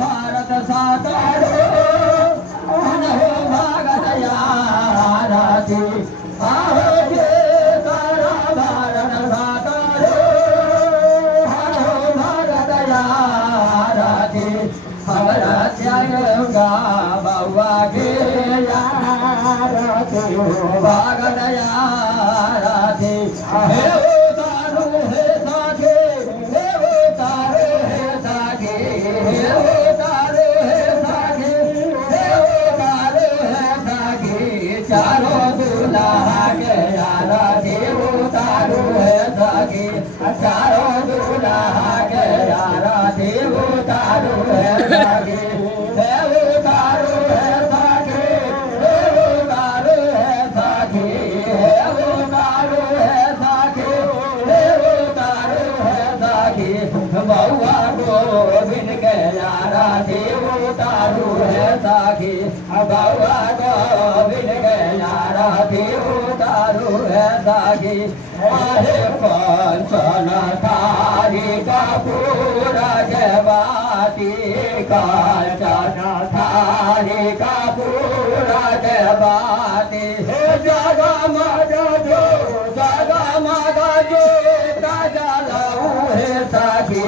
भारत सातारो भागत याराती आहो के तारा भारत सातारो भागत याराती हमारा त्यागा बाबा के याराती भागत याराती चारों दूल्हा के यारा देव तारू है सखी चारों दूल्हा के यारा देव तारू है सखी देव तारू है सखी देव तारू है सखी देव तारू है सखी देव तारू है सखी बउआ गोविंद के यारा देव तारू है सखी बउआ गोविंद के यारा देव तारू है सखी आहे पंचन थारी कपूर के बाती कंचन थारी कपूर के बाती जगमग जो जलाऊ है सखी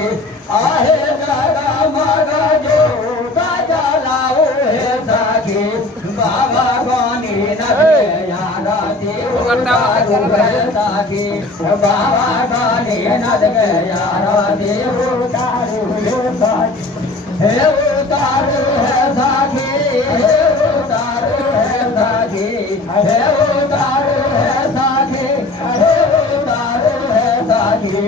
आहे जगमग जो जलाऊ है सखी बाबा गौनी यारा देव तारू है सखी बाबा गौनी यारा देव तारू है सखी हे तारू है सखी हे तारू है सखी हे तारू है सखी हे तारू है सखी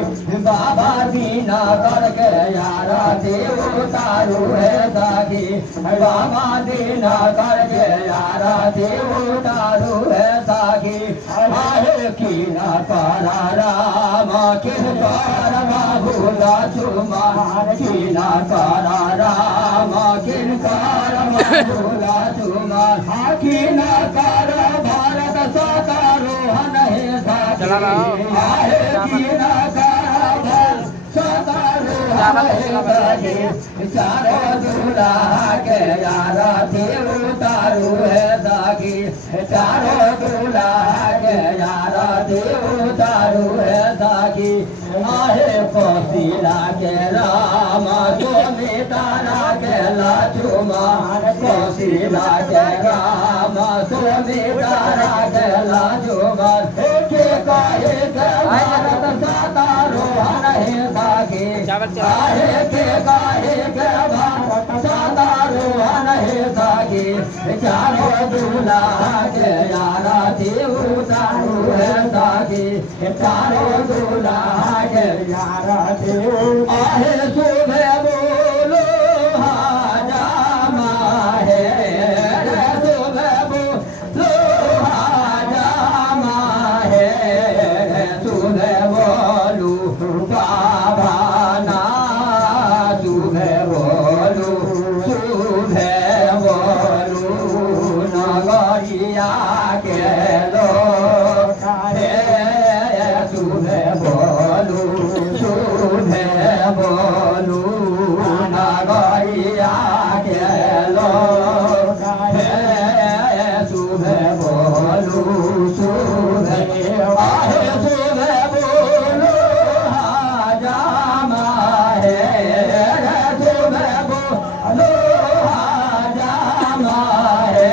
बाबा दीना करके यारा देव तारू है सखी बाबा दीना करके यारा देव तारू है सखी आहे कीना कारा राम किन कार भूला चुमार कीना कारा राम किन कार भूला चुमार कीना कारा भारत सातारो है सखी आहे कीना कारा सातारो है चारों दूल्हा के यारा देव तारू है सखी चारों दूल्हा के यारा देव तारू है सखी आहे कौशिला के राम स्वामी तारा के लाचुमार कौशिला के राम स्वामी तारा के लाचुमार के काहे के भारत सातारो है सखी काहे के भारत सातारो है सखी चारों दूल्हा के यारा देव तारू है सखी चारों दूल्हा के यारा देव आहे सुबह बोलो हाजामा है सुबह बोलो हाजामा है सुबह बोलू बाबा ना सुबह बोलू नगरिया के लोग सुबह बोलू नगरिया के लोग सुबह बोलू आहे सुबह बोलू हाजामा है सुबह बोलू हाजामा है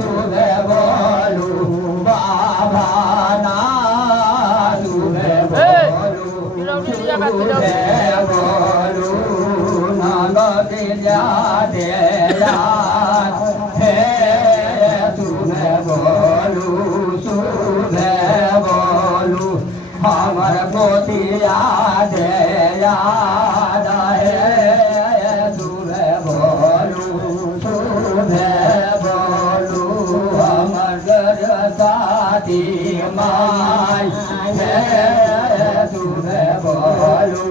सुबह बोलू बाबा ना सुबह बोलू नगरिया तेरा है सुबह बोलू हमर पोतिया दे याद है सुबह बोलू हमर साथी माय है सुबह बोलू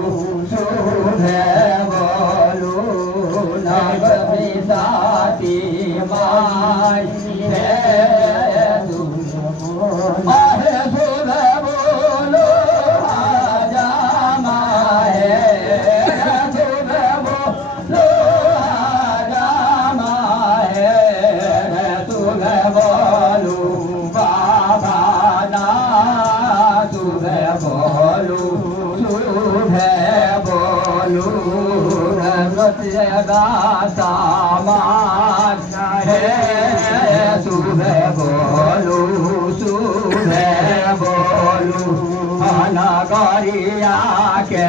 नगरी साथी माय है सुबह बोलू દાસામાં હે સુરે બોલું સુરે બોલું અનગરિયા કે